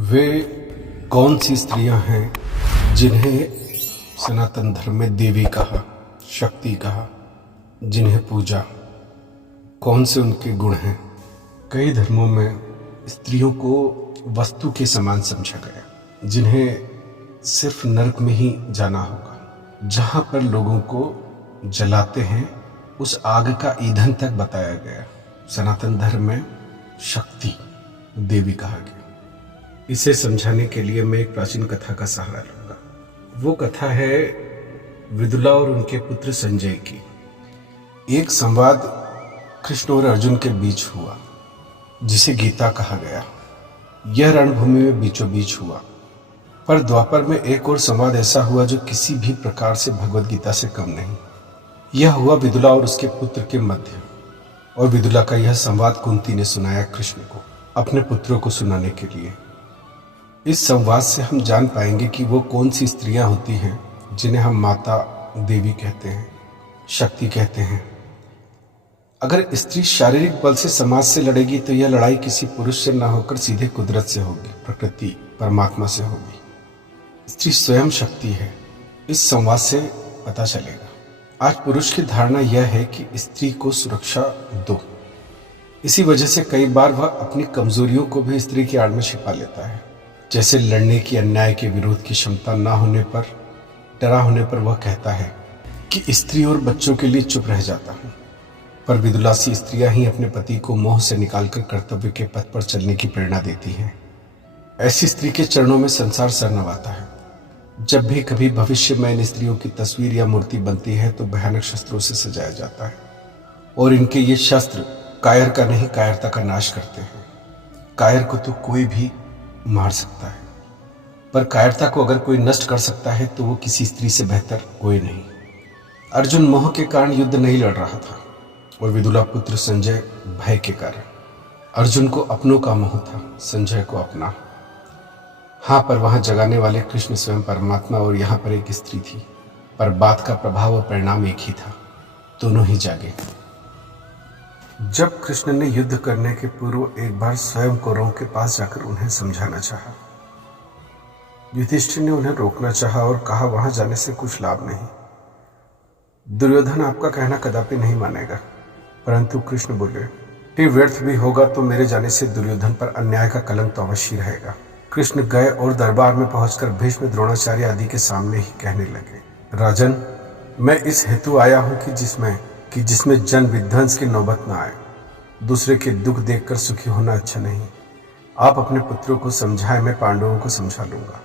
वे कौन सी स्त्रियां हैं जिन्हें सनातन धर्म में देवी कहा, शक्ति कहा, जिन्हें पूजा? कौन से उनके गुण हैं? कई धर्मों में स्त्रियों को वस्तु के समान समझा गया, जिन्हें सिर्फ नरक में ही जाना होगा, जहां पर लोगों को जलाते हैं उस आग का ईंधन तक बताया गया। सनातन धर्म में शक्ति देवी कहा गया। इसे समझाने के लिए मैं एक प्राचीन कथा का सहारा लूंगा। वो कथा है विदुला और उनके पुत्र संजय की। एक संवाद कृष्ण और अर्जुन के बीच हुआ, जिसे गीता कहा गया। यह रणभूमि में बीचों बीच हुआ, पर द्वापर में एक और संवाद ऐसा हुआ जो किसी भी प्रकार से भगवत गीता से कम नहीं। यह हुआ विदुला और उसके पुत्र के मध्य, और विदुला का यह संवाद कुंती ने सुनाया कृष्ण को, अपने पुत्रों को सुनाने के लिए। इस संवाद से हम जान पाएंगे कि वो कौन सी स्त्रियां होती हैं जिन्हें हम माता देवी कहते हैं, शक्ति कहते हैं। अगर स्त्री शारीरिक बल से समाज से लड़ेगी तो यह लड़ाई किसी पुरुष से न होकर सीधे कुदरत से होगी, प्रकृति परमात्मा से होगी। स्त्री स्वयं शक्ति है, इस संवाद से पता चलेगा। आज पुरुष की धारणा यह है कि स्त्री को सुरक्षा दो। इसी वजह से कई बार वह अपनी कमजोरियों को भी स्त्री की आड़ में छिपा लेता है। जैसे लड़ने की, अन्याय के विरोध की क्षमता ना होने पर, डरा होने पर वह कहता है कि स्त्री और बच्चों के लिए चुप रह जाता हूं। पर विदुला सी स्त्रियां ही अपने पति को मोह से निकालकर कर्तव्य के पथ पर चलने की प्रेरणा देती हैं। ऐसी स्त्री के चरणों में संसार सर नवाता है। जब भी कभी भविष्य में इन स्त्रियों की तस्वीर या मूर्ति बनती है तो भयानक शस्त्रों से सजाया जाता है, और इनके ये शस्त्र कायर का नहीं, कायरता का नाश करते हैं। कायर को तो कोई भी मार सकता है, पर कायरता को अगर कोई नष्ट कर सकता है तो वो किसी स्त्री से बेहतर कोई नहीं। अर्जुन मोह के कारण युद्ध नहीं लड़ रहा था, और विदुला पुत्र संजय भय के कारण। अर्जुन को अपनों का मोह था, संजय को अपना। हाँ, पर वहां जगाने वाले कृष्ण स्वयं परमात्मा और यहाँ पर एक स्त्री थी, पर बात का प्रभाव और परिणाम एक ही था, दोनों ही जागे। जब कृष्ण ने युद्ध करने के पूर्व एक बार स्वयं कौरवों के पास जाकर उन्हें समझाना चाहा। युधिष्ठिर ने उन्हें रोकना चाहा और कहा, वहां जाने से कुछ लाभ नहीं। दुर्योधन आपका कहना कदापि नहीं मानेगा। परंतु कृष्ण बोले, ये व्यर्थ भी होगा तो मेरे जाने से दुर्योधन पर अन्याय का कलंक तो अवश्य रहेगा। कृष्ण गए और दरबार में पहुंचकर भीष्म, द्रोणाचार्य आदि के सामने ही कहने लगे, राजन, मैं इस हेतु आया हूं कि जिसमें जन विध्वंस की नौबत न आए। दूसरे के दुख देखकर सुखी होना अच्छा नहीं। आप अपने पुत्रों को समझाएं, मैं पांडवों को समझा लूंगा।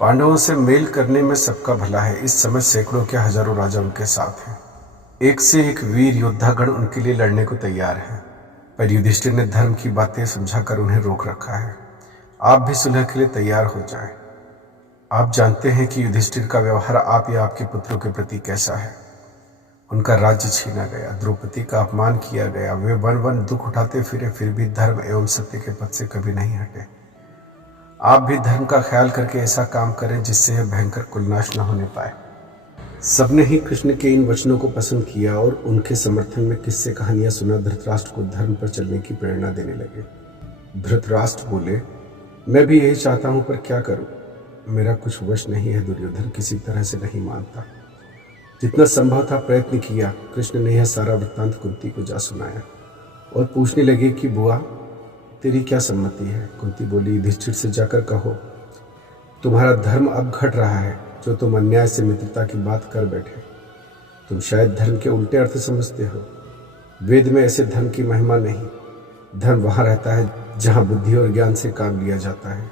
पांडवों से मेल करने में सबका भला है। इस समय सैकड़ों के हजारों राजा उनके साथ हैं। एक से एक वीर योद्धागण उनके लिए लड़ने को तैयार हैं। पर युधिष्ठिर ने धर्म की बातें समझाकर उन्हें रोक रखा है। आप भी सुलह के लिए तैयार हो जाएं। आप जानते हैं कि युधिष्ठिर का व्यवहार आप या आपके पुत्रों के प्रति कैसा है। उनका राज्य छीना गया, द्रौपदी का अपमान किया गया, वे वन वन दुख उठाते फिरे, फिर भी धर्म एवं सत्य के पथ से कभी नहीं हटे। आप भी धर्म का ख्याल करके ऐसा काम करें जिससे यह भयंकर कुलनाश न होने पाए। सबने ही कृष्ण के इन वचनों को पसंद किया और उनके समर्थन में किस्से कहानियां सुना धृतराष्ट्र को धर्म पर चलने की प्रेरणा देने लगे। धृतराष्ट्र बोले, मैं भी यही चाहता हूं, पर क्या करूं? मेरा कुछ वश नहीं है। दुर्योधन किसी तरह से नहीं मानता। जितना संभव था प्रयत्न किया। कृष्ण ने यह सारा वृत्तांत कुंती को जा सुनाया और पूछने लगे कि बुआ, तेरी क्या सम्मति है? कुंती बोली, युधिष्ठिर से जाकर कहो, तुम्हारा धर्म अब घट रहा है, जो तुम अन्याय से मित्रता की बात कर बैठे। तुम शायद धर्म के उल्टे अर्थ समझते हो। वेद में ऐसे धर्म की महिमा नहीं। धर्म वहां रहता है जहां बुद्धि और ज्ञान से काम लिया जाता है।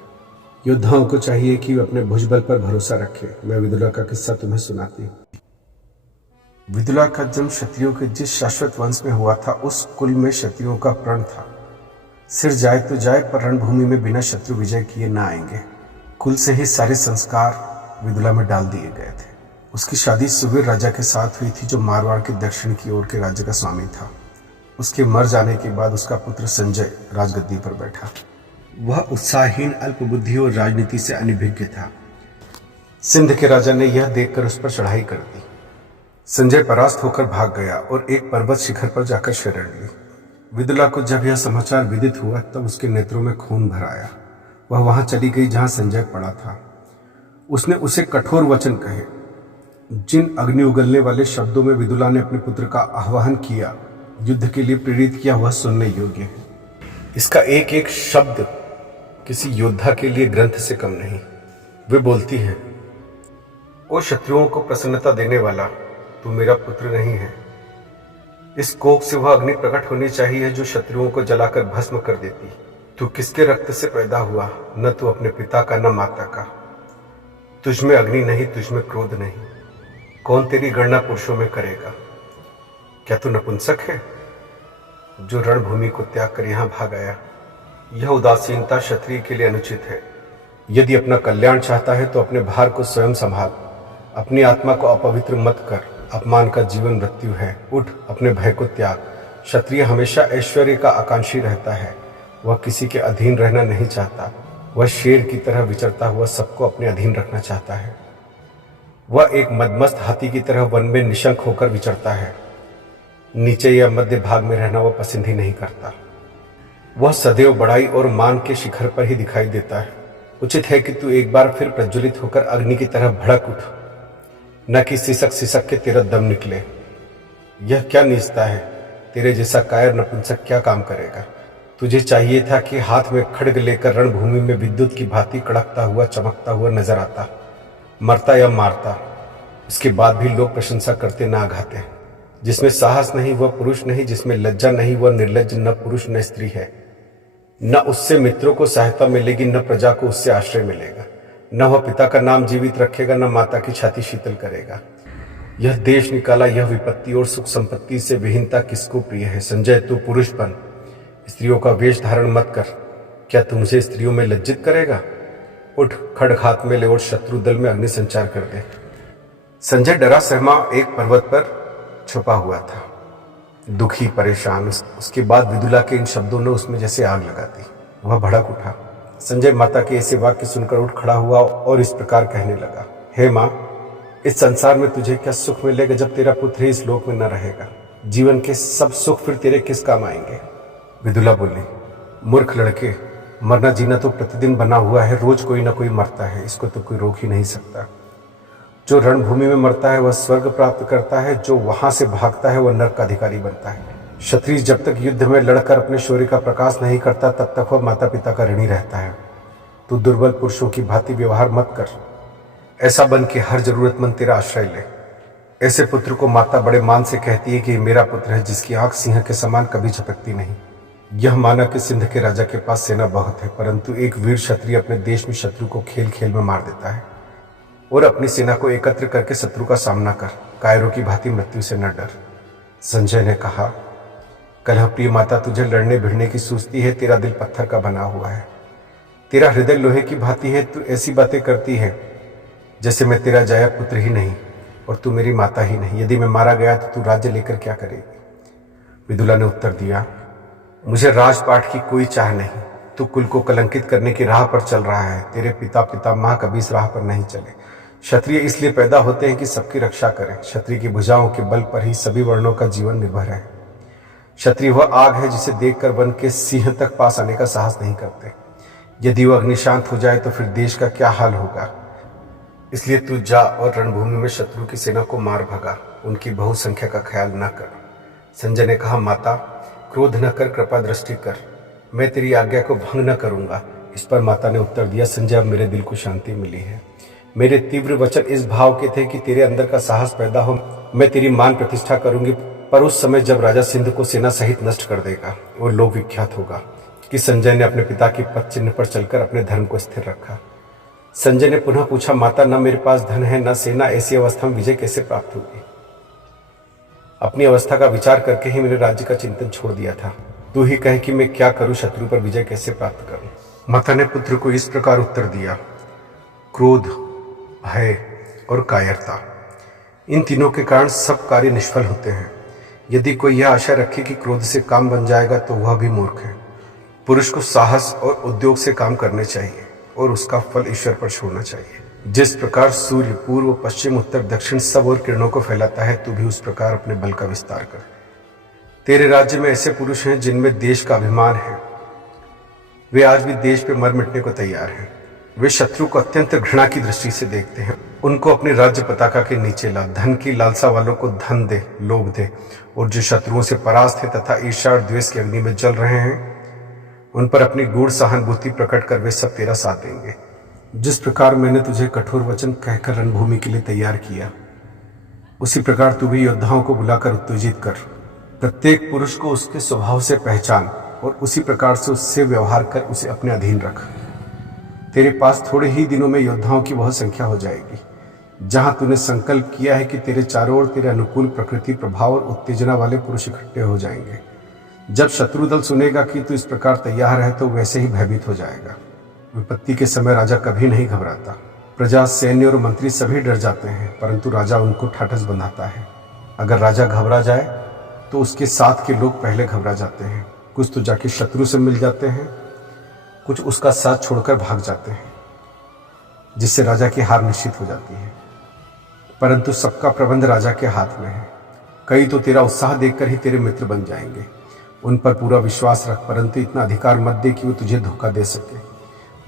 योद्धाओं को चाहिए कि वे अपने भुजबल पर भरोसा रखें। मैं विदुला का किस्सा तुम्हें सुनाती हूँ। विदुला का जन्म क्षत्रियों के जिस शाश्वत वंश में हुआ था, उस कुल में क्षत्रियों का प्रण था। सिर जाए तो जाए, पर रणभूमि में बिना शत्रु विजय किए न आएंगे। कुल से ही सारे संस्कार विदुला में डाल दिए गए थे। उसकी शादी सुवीर राजा के साथ हुई थी, जो मारवाड़ के दक्षिण की ओर के राज्य का स्वामी था। उसके मर जाने के बाद उसका पुत्र संजय राजगद्दी पर बैठा। वह उत्साहहीन, अल्पबुद्धि और राजनीति से अनभिज्ञ था। सिंध के राजा ने यह देखकर उस पर चढ़ाई कर दी। संजय परास्त होकर भाग गया और एक पर्वत शिखर पर जाकर शरण ली। विदुला को जब यह समाचार विदित हुआ तब उसके नेत्रों में खून भर आया। वह वहां चली गई जहां संजय पड़ा था। उसने उसे कठोर वचन कहे। जिन अग्नि उगलने वाले शब्दों में विदुला ने अपने पुत्र का आह्वान किया, युद्ध के लिए प्रेरित किया, वह सुनने योग्य है। इसका एक एक शब्द किसी योद्धा के लिए ग्रंथ से कम नहीं। वे बोलती हैं, ओ शत्रुओं को प्रसन्नता देने वाला, तू मेरा पुत्र नहीं है। इस कोख से वह अग्नि प्रकट होनी चाहिए जो शत्रुओं को जलाकर भस्म कर देती। तू किसके रक्त से पैदा हुआ? न तू अपने पिता का न माता का। तुझ में अग्नि नहीं, तुझ में क्रोध नहीं। कौन तेरी गणना पुरुषों में करेगा? क्या तू नपुंसक है जो रणभूमि को त्याग कर यहां भाग आया? यह उदासीनता क्षत्रिय के लिए अनुचित है। यदि अपना कल्याण चाहता है तो अपने भार को स्वयं संभाल। अपनी आत्मा को अपवित्र मत कर। अपमान का जीवन मृत्यु है। उठ, अपने भय को त्याग। क्षत्रिय हमेशा ऐश्वर्य का आकांक्षी रहता है। वह किसी के अधीन रहना नहीं चाहता। वह शेर की तरह विचरता हुआ सबको अपने अधीन रखना चाहता है। वह एक मदमस्त हाथी की तरह वन में निशंक होकर विचरता है। नीचे या मध्य भाग में रहना वह पसंद ही नहीं करता। वह सदैव बड़ाई और मान के शिखर पर ही दिखाई देता है। उचित है कि तू एक बार फिर प्रज्वलित होकर अग्नि की तरह भड़क उठ, न कि सिसक सिसक के तेरा दम निकले। यह क्या नीचता है? तेरे जैसा कायर नपुंसक क्या काम करेगा? तुझे चाहिए था कि हाथ में खड्ग लेकर रणभूमि में विद्युत की भांति कड़कता हुआ चमकता हुआ नजर आता, मरता या मारता। इसके बाद भी लोग प्रशंसा करते ना आघाते। जिसमें साहस नहीं वह पुरुष नहीं, जिसमें लज्जा नहीं वह निर्लज्ज न पुरुष न स्त्री है। न उससे मित्रों को सहायता मिलेगी, न प्रजा को उससे आश्रय मिलेगा। न वह पिता का नाम जीवित रखेगा, न माता की छाती शीतल करेगा। यह देश निकाला, यह विपत्ति और सुख संपत्ति से विहीनता किसको प्रिय है? संजय, तू पुरुष बन, स्त्रियों का वेश धारण मत कर। क्या तुमसे स्त्रियों में लज्जित करेगा? उठ, खड्ग हाथ में ले और शत्रु दल में अग्नि संचार कर दे। संजय डरा सहमा एक पर्वत पर छुपा हुआ था, दुखी परेशान। उसके बाद विदुला के इन शब्दों ने उसमें जैसे आग लगा दी। वह भड़क उठा। संजय माता के ऐसे वाक्य सुनकर उठ खड़ा हुआ और इस प्रकार कहने लगा, हे माँ, इस संसार में तुझे क्या सुख मिलेगा जब तेरा पुत्र ही इस लोक में न रहेगा? जीवन के सब सुख फिर तेरे किस काम आएंगे? विदुला बोली, मूर्ख लड़के, मरना जीना तो प्रतिदिन बना हुआ है। रोज कोई ना कोई मरता है, इसको तो कोई रोक ही नहीं सकता। जो रणभूमि में मरता है वह स्वर्ग प्राप्त करता है, जो वहां से भागता है वह नरक का अधिकारी बनता है। क्षत्रिय जब तक युद्ध में लड़कर अपने शौर्य का प्रकाश नहीं करता तब तक वह माता पिता का ऋणी रहता है। तू दुर्बल पुरुषों की भांति व्यवहार मत कर। ऐसा बन कि हर जरूरतमंद तेरा आश्रय ले। ऐसे पुत्र को माता बड़े मान से कहती है कि मेरा पुत्र है, जिसकी आंख सिंह के समान कभी झपकती नहीं। यह माना कि सिंध के राजा के पास सेना बहुत है, परंतु एक वीर क्षत्रिय अपने देश में शत्रु को खेल खेल में मार देता है। और अपनी सेना को एकत्र करके शत्रु का सामना कर। कायरों की भांति मृत्यु से न डर। संजय ने कहा, कलह प्रिय माता, तुझे लड़ने भिड़ने की सूझती है। तेरा दिल पत्थर का बना हुआ है, तेरा हृदय लोहे की भांति है। तू ऐसी बातें करती है जैसे मैं तेरा जाया पुत्र ही नहीं और तू मेरी माता ही नहीं। यदि मैं मारा गया तो तू राज्य लेकर क्या करेगी? विदुला ने उत्तर दिया, मुझे राजपाट की कोई चाह नहीं। तू कुल को कलंकित करने की राह पर चल रहा है। तेरे पिता पितामह कभी इस राह पर नहीं चले। क्षत्रिय इसलिए पैदा होते हैं कि सबकी रक्षा करें। क्षत्रिय की भुजाओं के बल पर ही सभी वर्णों का जीवन निर्भर है। क्षत्रिय वह आग है जिसे देखकर वन के सिंह तक पास आने का साहस नहीं करते। यदि वह अग्नि शांत हो जाए तो फिर देश का क्या हाल होगा? इसलिए तू जा और रणभूमि में शत्रु की सेना को मार भगा। उनकी बहुसंख्या का ख्याल न कर। संजय ने कहा, माता, क्रोध न कर, कृपा दृष्टि कर। मैं तेरी आज्ञा को भंग न करूंगा। इस पर माता ने उत्तर दिया, संजय, अब मेरे दिल को शांति मिली है। मेरे तीव्र वचन इस भाव के थे कि तेरे अंदर का साहस पैदा हो। मैं तेरी मान प्रतिष्ठा करूंगी, पर उस समय जब राजा सिंध को सेना सहित नष्ट कर देगा और लोक विख्यात होगा कि संजय ने अपने पिता की पद चिन्ह पर चलकर अपने धर्म को स्थिर रखा। संजय ने पुनः पूछा, माता, न मेरे पास धन है न सेना, ऐसी अवस्था में विजय कैसे प्राप्त होगी? अपनी अवस्था का विचार करके ही मैंने राज्य का चिंतन छोड़ दिया था। तू ही कहे कि मैं क्या करूं, शत्रु पर विजय कैसे प्राप्त करूं? माता ने पुत्र को इस प्रकार उत्तर दिया, क्रोध, भय और कायरता, इन तीनों के कारण सब कार्य निष्फल होते हैं। यदि कोई यह आशा रखे कि क्रोध से काम बन जाएगा तो वह भी मूर्ख है। पुरुष को साहस और उद्योग से काम करने चाहिए और उसका फल ईश्वर पर छोड़ना चाहिए। जिस प्रकार सूर्य पूर्व पश्चिम उत्तर दक्षिण सब ओर किरणों को फैलाता है, तू भी उस प्रकार अपने बल का विस्तार कर। तेरे राज्य में ऐसे पुरुष हैं जिनमें देश का अभिमान है। वे आज भी देश पे मर मिटने को तैयार हैं। वे शत्रु को अत्यंत घृणा की दृष्टि से देखते हैं। उनको अपनी राज्य पताका के नीचे ला, धन की लालसा वालों को धन दे, लोभ दे, और जो शत्रुओं से परास्त है तथा ईर्ष्या और द्वेष की अग्नि में जल रहे हैं, उन पर अपनी गूढ़ सहानुभूति प्रकट कर वे सब तेरा साथ देंगे। जिस प्रकार मैंने तुझे कठोर वचन कहकर रणभूमि के लिए तैयार किया, उसी प्रकार तू भी योद्धाओं को बुलाकर उत्तेजित कर। प्रत्येक पुरुष को उसके स्वभाव से पहचान और उसी प्रकार से उससे व्यवहार कर उसे अपने अधीन रख। तेरे पास थोड़े ही दिनों में योद्धाओं की बहुत संख्या हो जाएगी। जहां तूने संकल्प किया है कि तेरे चारों ओर तेरे अनुकूल प्रकृति, प्रभाव और उत्तेजना वाले पुरुष इकट्ठे हो जाएंगे। जब शत्रु दल सुनेगा कि तू इस प्रकार तैयार है तो वैसे ही भयभीत हो जाएगा। विपत्ति के समय राजा कभी नहीं घबराता। प्रजा, सैन्य और मंत्री सभी डर जाते हैं, परंतु राजा उनको ठाठस बंधाता है। अगर राजा घबरा जाए तो उसके साथ के लोग पहले घबरा जाते हैं। कुछ तो जाके शत्रु से मिल जाते हैं, कुछ उसका साथ छोड़कर भाग जाते हैं, जिससे राजा की हार निश्चित हो जाती है। परंतु सबका प्रबंध राजा के हाथ में है। कई तो तेरा उत्साह देखकर ही तेरे मित्र बन जाएंगे। उन पर पूरा विश्वास रख, परंतु इतना अधिकार मत दे कि वो तुझे धोखा दे सके।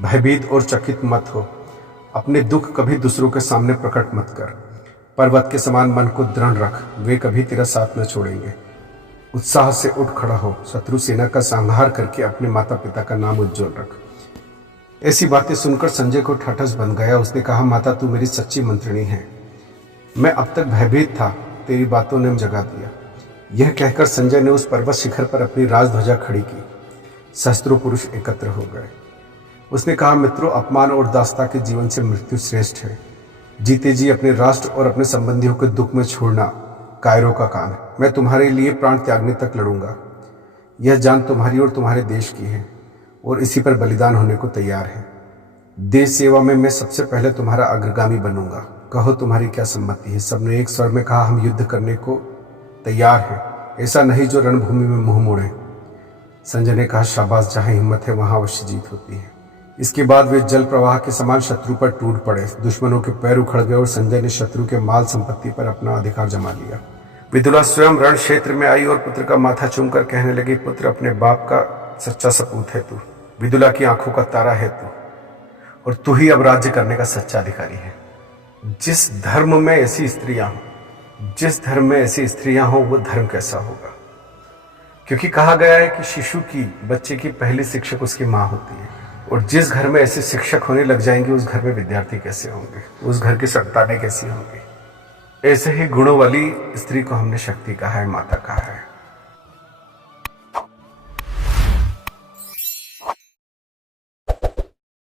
भयभीत और चकित मत हो। अपने दुख कभी दूसरों के सामने प्रकट मत कर। पर्वत के समान मन को दृढ़ रख, वे कभी तेरा साथ न छोड़ेंगे। उत्साह से उठ खड़ा हो, शत्रु सेना का संहार करके अपने माता पिता का नाम उज्जवल रख। ऐसी बातें सुनकर संजय को ठाठस बन गया। उसने कहा, माता तू मेरी सच्ची मंत्रिणी है। मैं अब तक भयभीत था, तेरी बातों ने जगा दिया। यह कहकर संजय ने उस पर्वत शिखर पर अपनी राजध्वजा खड़ी की। सहस्त्रों पुरुष एकत्र हो गए। उसने कहा, मित्रों, अपमान और दासता के जीवन से मृत्यु श्रेष्ठ है। जीते जी अपने राष्ट्र और अपने संबंधियों के दुख में छोड़ना कायरों का काम है। मैं तुम्हारे लिए प्राण त्यागने तक लड़ूंगा। यह जान तुम्हारी और तुम्हारे देश की है और इसी पर बलिदान होने को तैयार है। देश सेवा में मैं सबसे पहले तुम्हारा अग्रगामी बनूंगा। कहो तुम्हारी क्या सम्मति है। सबने एक स्वर में कहा, हम युद्ध करने को तैयार हैं। ऐसा नहीं जो रणभूमि में मुंह मोड़े। संजय ने कहा, शाबाश, जहां हिम्मत है वहां अवश्य जीत होती है। इसके बाद वे जल प्रवाह के समान शत्रु पर टूट पड़े। दुश्मनों के पैर उखड़ गए और संजय ने शत्रु के माल संपत्ति पर अपना अधिकार जमा लिया। विदुला स्वयं रण क्षेत्र में आई और पुत्र का माथा चूमकर कहने लगी, पुत्र, अपने बाप का सच्चा सपूत है तू, विदुला की आंखों का तारा है तू, और तू ही अब राज्य करने का सच्चा अधिकारी है। जिस धर्म में ऐसी स्त्रियां हों वो धर्म कैसा होगा। क्योंकि कहा गया है कि शिशु की, बच्चे की पहली शिक्षक उसकी माँ होती है, और जिस घर में ऐसे शिक्षक होने लग जाएंगे उस घर में विद्यार्थी कैसे होंगे, उस घर की संतानें कैसी होंगी। ऐसे ही गुणों वाली स्त्री को हमने शक्ति कहा है, माता कहा है।